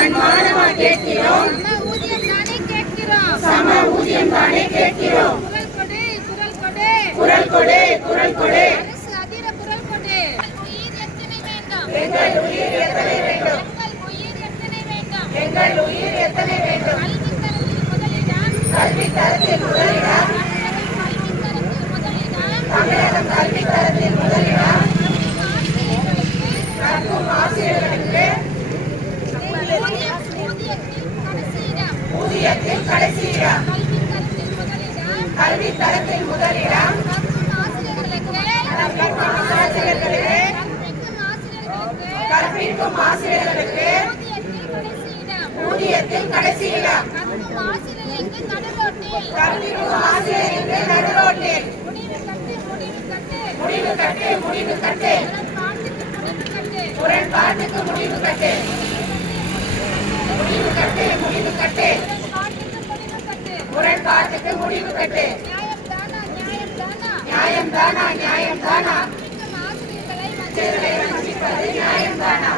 தன்மானமா கேட்கிறோம். சம ஊதியம் தானே கேட்கிறோம். குரல் கொடு குரல் கொடு. எங்கள் உயிர் எத்தனை வேண்டும்? எங்கள் உயிர் எத்தனை வேண்டும்? கல்வி தரத்தில் முதலிடம். தமிழகம் கல்வி தரத்தில் முதலிடம். கற்கும் ஆசிரியர்களுக்கு ஊதியத்தில் கடைசியிடம். கல்வி தரத்தில் முதலிடம். கற்பிக்கும் ஆசிரியர்களுக்கு ஊதியத்தில் கடைசியிடம். கற்பிக்கும் ஆசிரியர்களுக்கு நடுரோட்டில். முடிவு கட்டு முடிவு கட்டு. முரண்பாட்டுக்கு முடிவு கட்டு. முடிவு கட்டு முடிவு கட்டு. முரண்பாட்டுக்கு முடிவு கட்டு. நியாயம் தானா நியாயம் தானா? நியாயம் தானா?